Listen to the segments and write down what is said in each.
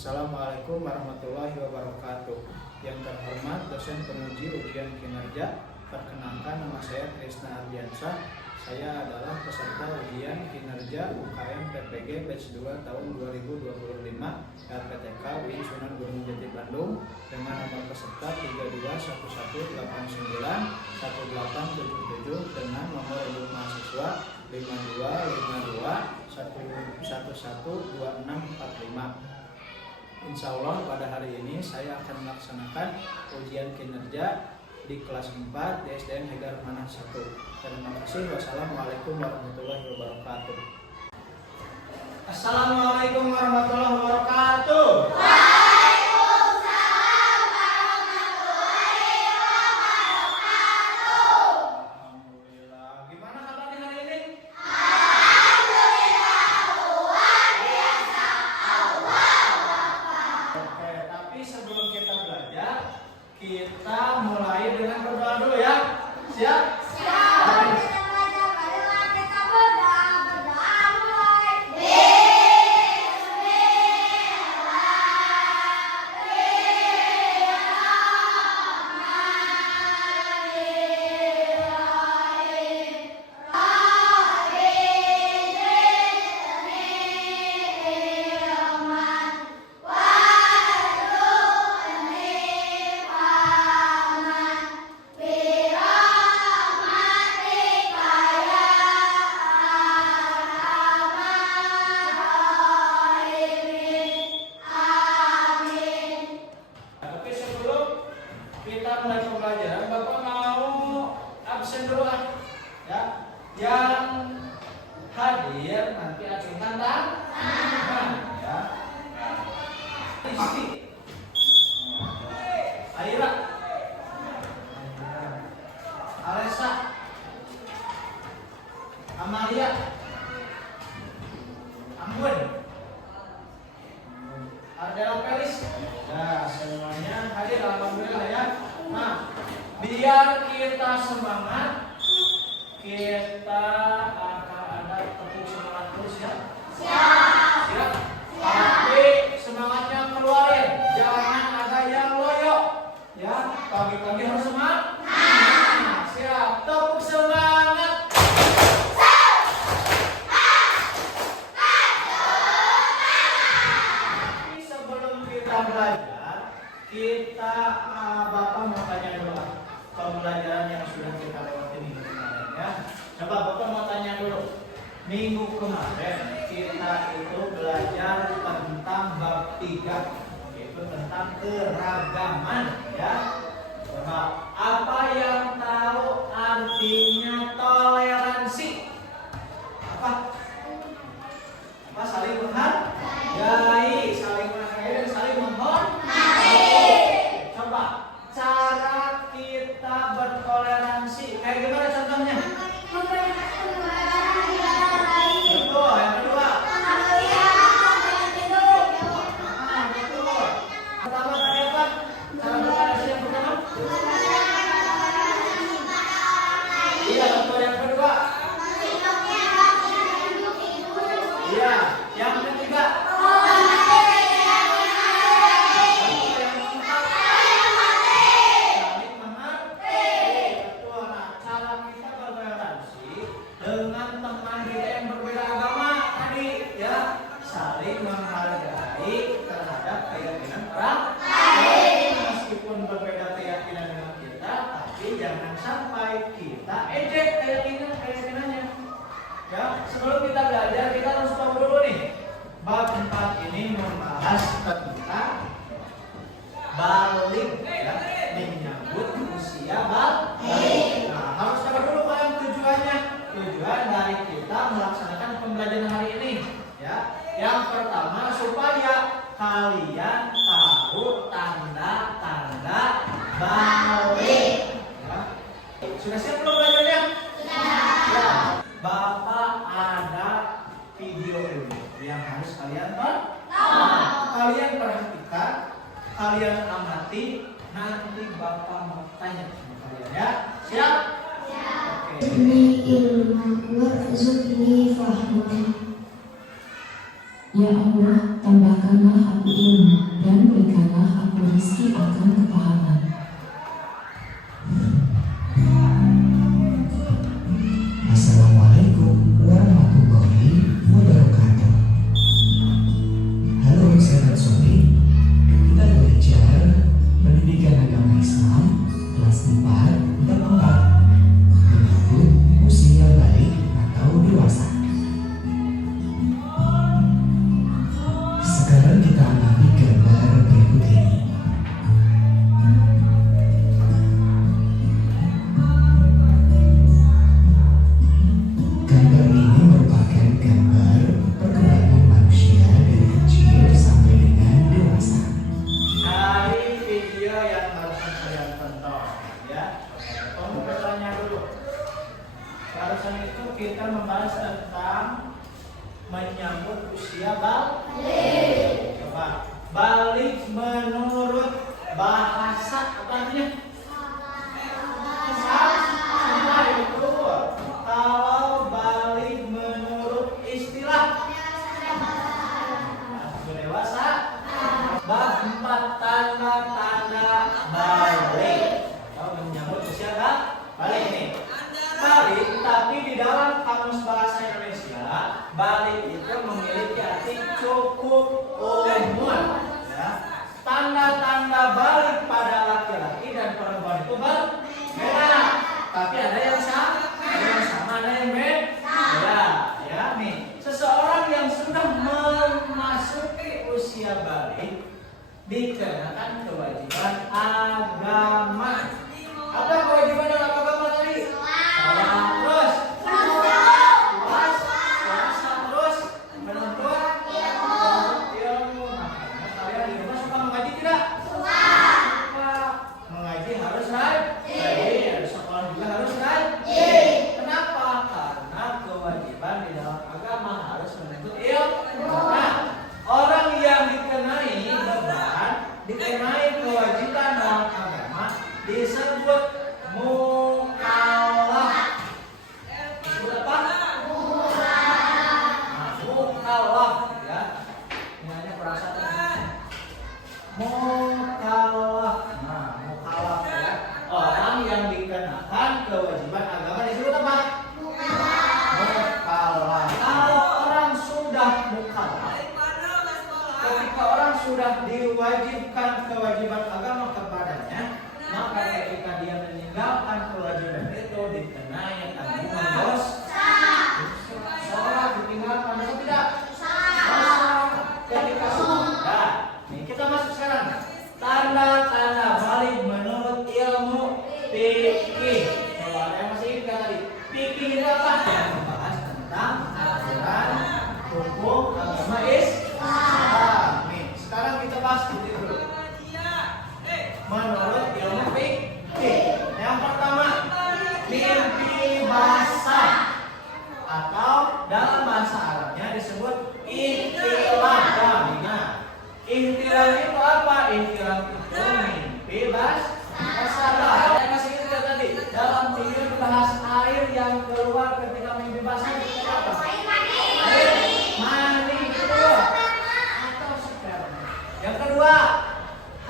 Assalamualaikum warahmatullahi wabarakatuh. Yang terhormat dosen penguji ujian kinerja, perkenalkan nama saya Trisna Ardiansyah. Saya adalah peserta ujian kinerja UKM PPG batch 2 tahun 2025 LPTK UI Sunan Gunung Jati Bandung dengan nomor peserta 32191877 dengan nomor induk mahasiswa 525211112645. Insya Allah pada hari ini saya akan melaksanakan ujian kinerja di kelas 4 di SDN Hegar Manah 1. Terima kasih. Wassalamualaikum warahmatullahi wabarakatuh. Assalamualaikum warahmatullahi wabarakatuh. Waalaikumsalam warahmatullahi wabarakatuh. Alhamdulillah. Gimana kabarnya hari ini? Alhamdulillah luar biasa. Oke, tapi sebelum kita belajar, kita mulai dengan berdoa dulu ya. Siap? Siap. Kita belajar, marilah kita berdoa mulai. Tapi sebelum kita mulai pembelajaran, Bapak mau absen dulu ya. Yang hadir nanti acungkan tangan ya. Rizky, Aira, Alessa, Amalia, Ambon, Ardela Peris. Nah, semuanya hadir, alhamdulillah ya. Nah, biar kita semangat, kita akan ada tepuk semangat terus ya. Siap. Tapi semangatnya keluarin, jangan ada yang loyo. Ya, pagi-pagi harus semangat. Nah, siap. Tepuk semangat. Sebelum kita belajar, kita Bapak mau tanya dulu pembelajaran yang sudah kita lewati minggu kemarin ya. Coba Bapak mau tanya dulu. Minggu kemarin kita itu belajar tentang bab 3, yaitu tentang keragaman ya. Coba apa yang tahu artinya toleransi? Apa? Saling menghargai, saling menghargai dan saling menghormati. Coba cara kita bertoleransi kayak gimana contohnya? Betul. Yang kedua, betul. Pertama tadi apa? Cara bertoleransi yang pertama? Iya betul. Yang kedua? Iya. Yang ketiga? Saling menghargai. Betul. Nah, cara kita bertoleransi dengan teman kita yang berbeda agama tadi ya, saling menghargai terhadap keyakinan orang lain. Meskipun berbeda keyakinan dengan kita, tapi jangan sampai kita ejek keyakinannya. Ya, sebelum kita belajar kita harus tahu dulu nih. Bab 4 ini membahas tentang balik ya, menyambut usia balik. Nah, harus tahu dulu kan tujuannya. Tujuan dari kita melaksanakan pembelajaran hari ini ya. Yang pertama supaya kalian tahu tanda-tanda balik. Ya. Sudah siap belum belajarnya? Ya. Bapak ada video ini yang harus kalian tonton. Kalian perhatikan, kalian amati, nanti Bapak mau tanya sama kalian ya. Siap? Oke. Ini ilmu warzuqni fahma. Ya Allah, tambahkanlah aku ilmu. rezeki akan kepahaman. Assalamualaikum warahmatullahi wabarakatuh. Halo sahabat Sofi, kita belajar pendidikan agama Islam kelas 4 bab 4 menyebut usia balik atau dewasa. Sekarang kita amati gambar berikut ini. Gambar ini merupakan gambar perkembangan manusia dari kecil sampai dengan dewasa. Dari video yang barusan saya tonton, ya. Kamu bertanya dulu. Barusan itu kita membahas tentang menyambut usia balik. Coba balik menurut bahasa apa artinya? Sama itu. Kalau balik menurut istilah dewasa, bab 4 tanda-tanda balik. Kalau menyambut usia balik nih. Balik, tapi di dalam kamus bahasa Indonesia, balik itu memiliki arti cukup umum. Ya. Tanda-tanda balik pada laki-laki dan perempuan itu berbeda. Tapi ada yang sama, ada yang beda. Ya, nih. Seseorang yang sudah memasuki usia balik dikenakan kewajiban agama. Apa kewajiban dalam agama tadi? Salat terus, puasa terus, menuntut ilmu. Makanya kalian di rumah suka mengaji tidak? Suka. Mengaji harus rajin, sekolah juga harus rajin. Kenapa? Karena kewajiban di dalam agama harus menuntut ilmu. Nah, orang yang dikenai beban, dikenai kewajiban dalam agama disebut mukallaf. Disebut apa? Nah, mukallaf, ya. Ini hanya perasaan. Mukallaf. Nah, mukallaf, ya. Orang yang dikenakan kewajiban agama disebut apa? Mukallaf. Kalau orang sudah mukallaf, ketika orang sudah diwajibkan kewajiban agama kepadanya, maka ketika dia meninggalkan kewajiban itu dikenai tanggungan dosa. Sholat ditinggalkan atau tidak? Dosa. Ketika sudah, nih kita masuk sekarang. Tanda-tanda balik menurut ilmu fikih. Kalau ada yang masih ingat tadi, fikih itu apa? Yang membahas tentang aturan hukum agama Islam. Nih, sekarang kita bahas dulu. Menurut ilmu fikih, yang pertama mimpi basah atau dalam bahasa Arabnya disebut ihtilam. Ihtilam itu apa? Ihtilam itu mimpi basah. Saya kasih itu tadi dalam video dibahas air yang keluar ketika mimpi basah itu apa? Air mani itu atau sperma. Yang kedua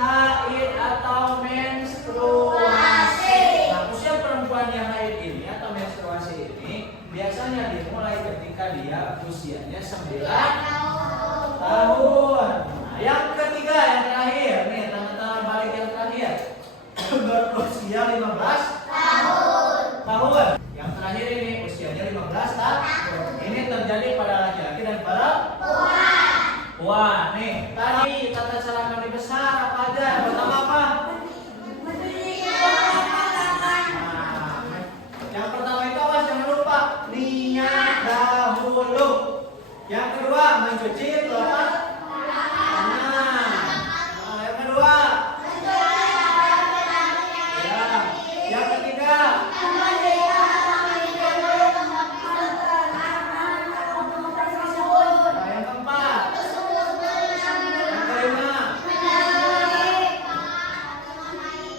haid atau menstruasi. Nah, usia perempuan yang haid ini atau menstruasi ini biasanya dimulai ketika dia usianya 9 tahun. Nah, yang ketiga, yang terakhir nih, tanda-tanda balik yang terakhir berusia 15 tahun. Yang terakhir ini usianya 15 tahun. Ini terjadi pada laki-laki dan perempuan. Wah, nih tadi tata cara mandi besar apa aja? Yang pertama apa? Nah, yang pertama itu apa? Jangan lupa niat dahulu. Yang kedua mencuci telapak tangan. Nah, yang kedua, ya. Yang ketiga, nah, yang keempat,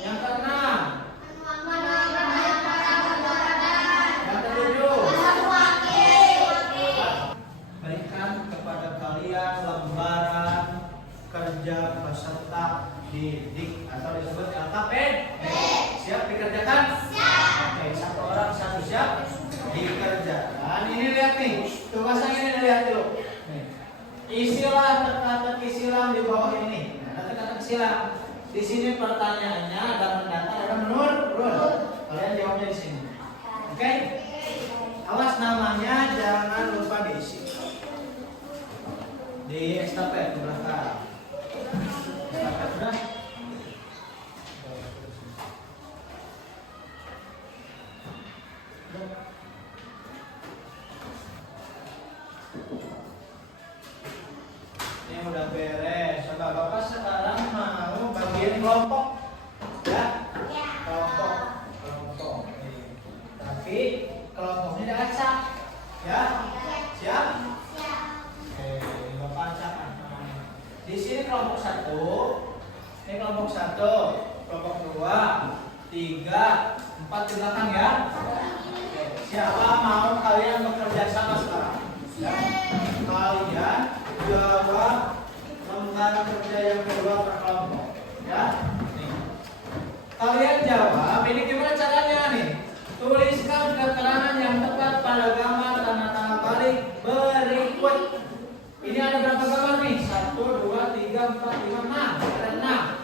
yang kelima, yang keenam, yang ketujuh. Berikan kepada kalian lembar didik atau disebut LKPD. Siap dikerjakan? Oke, satu orang satu siap dikerjakan. Ini lihat nih, tugasnya ini lihat dulu. Nih. Isilah teka-teki silang di bawah ini. Nah, ada teka-teki silang. Di sini pertanyaannya ada mendatar, ada menurut. Kalian jawabnya di sini. Oke? Awas namanya jangan lupa diisi. Di estafet ke belakang. Estafet sudah? Ini udah beres. Coba Bapak sekarang mau bagian kelompok. Ya? Kelompok. Nih. Tapi kelompoknya diacak. Ya? Siap? Oke, Bapak acak. Di sini kelompok 1. Ini kelompok 1, kelompok 2, 3, 4 di belakang ya. Oke, siapa mau kalian bekerja sama sekarang? Ya? Kalian jawab lembar kerja yang kedua per kelompok. Ya? Nih. Kalian jawab, ini gimana caranya nih? Tuliskan keterangan yang tepat pada gambar tanda-tanda balik berikut. Ini ada berapa gambar nih? 1, 2, 3, 4, 5, 6. Ada 6.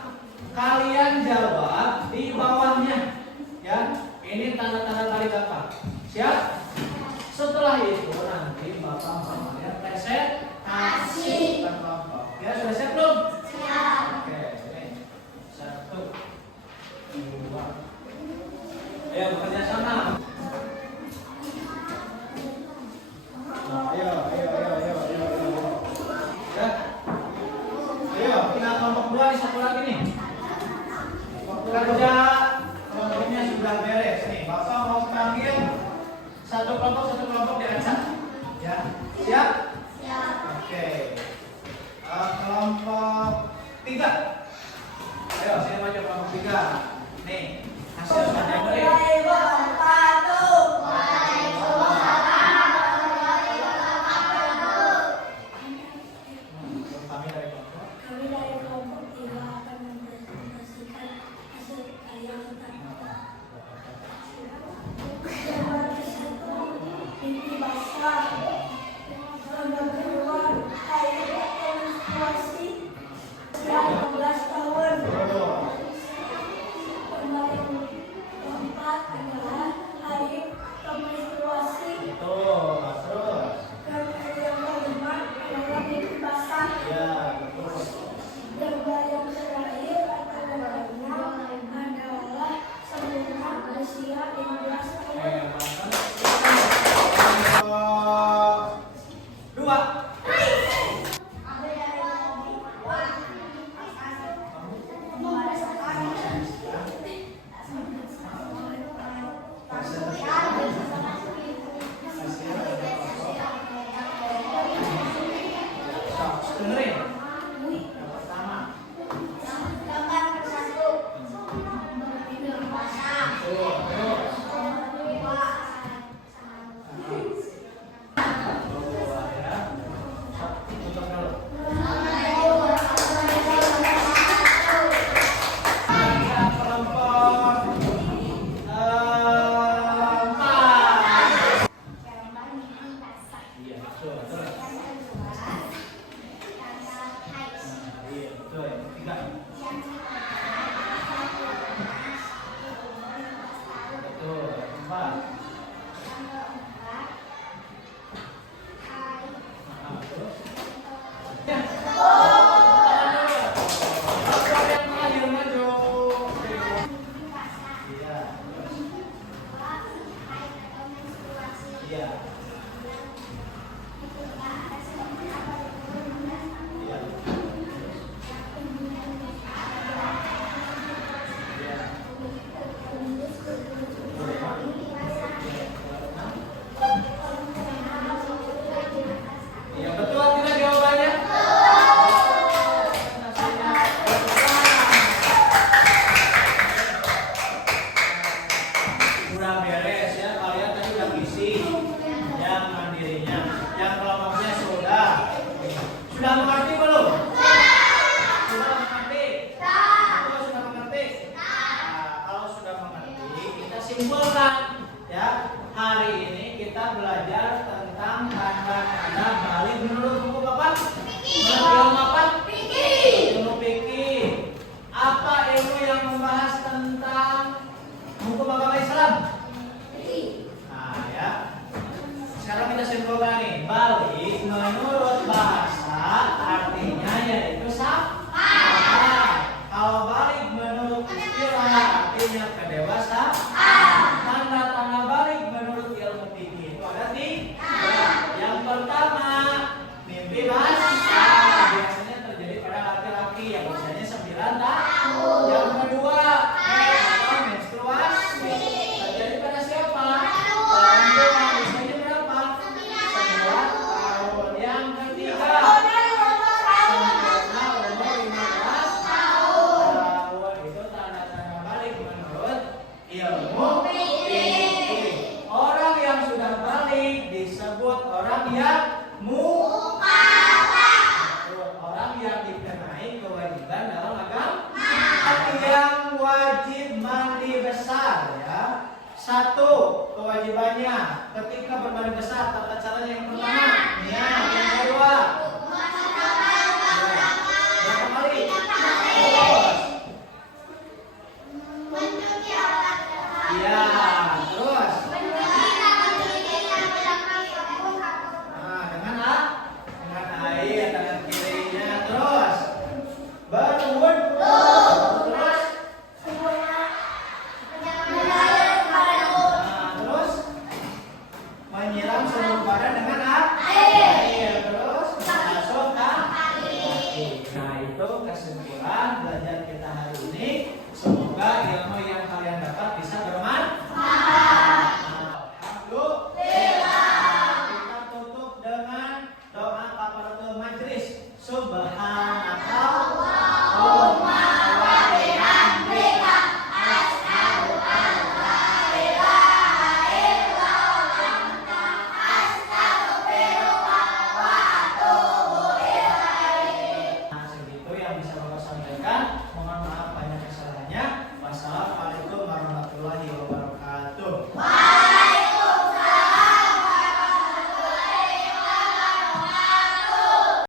Kalian jawab di bawahnya. Ya, ini tanda-tanda balik apa? Siap? Setelah itu nanti Bapak mau lihat presentasi per kelompok. Ya, sudah siap belum? Siap. Oke, ini 1, 2. Ayo bekerja sama. Nah, ayo. Ya. Ayo, tinggal kelompok 2 nih, satu lagi nih. Kerja kelompoknya sudah beres nih. Bapak mau panggil satu kelompok diacak. Ya. Siap? Siap. Oke. Kelompok 3. Ayo, sini maju kelompok 3. Nih, hasil saja. Kami dari kelompok. Kami dari kelompok 3 akan mempresentasikan hasil karya kita. Gambar ke-1, mimpi basah. Gambar kedua, air atau menstruasi. Usia 15 tahun. Gambar yang keempat adalah air atau menstruasi. Betul, terus. Gambar yang kelima adalah mimpi basah. Ya, betul. Gambar yang terakhir atau yang keenam adalah seorang berusia 15 tahun. Kelompok 2. Dengerin. Yang pertama. Gambar ke-1. Mimpi basah. Tuh, terus. Dua ya. Tutup dulu. Kelompok 4. Gambar mimpi basah. Iya, betul. Terus. Iya, betul. Yang ketiga. Betul. Yang keempat. Nah, terus. Ya. Yang maju, maju. Iya. Iya. Iya. Iya, betul tidak jawabannya? Udah beres ya, kalian tadi udah ngisi yang mandirinya, yang kelompoknya sudah mengerti belum? Sudah mengerti? orang yang orang yang dikenai kewajiban dalam agama. Yang wajib mandi besar ya. Satu kewajibannya ketika bermandi besar tata caranya yang pertama niat, yang kedua berapa kali? Terus iya, terus dengan air tangan kirinya, terus berwudu, terus terus menyiram seluruh badan dengan air, terus masuk kaki. Nah itu kesimpulan belajar kita hari ini. Semoga ilmu yang kalian dapat bisa bermanfaat. Kita tutup dengan doa kafaratul majlis. Subhanakallahumma wa bihamdika asyhadu an la ilaha illa anta astaghfiruka wa atubu ilaik. Nah, segitu yang bisa Bapak sampaikan. Mohon maaf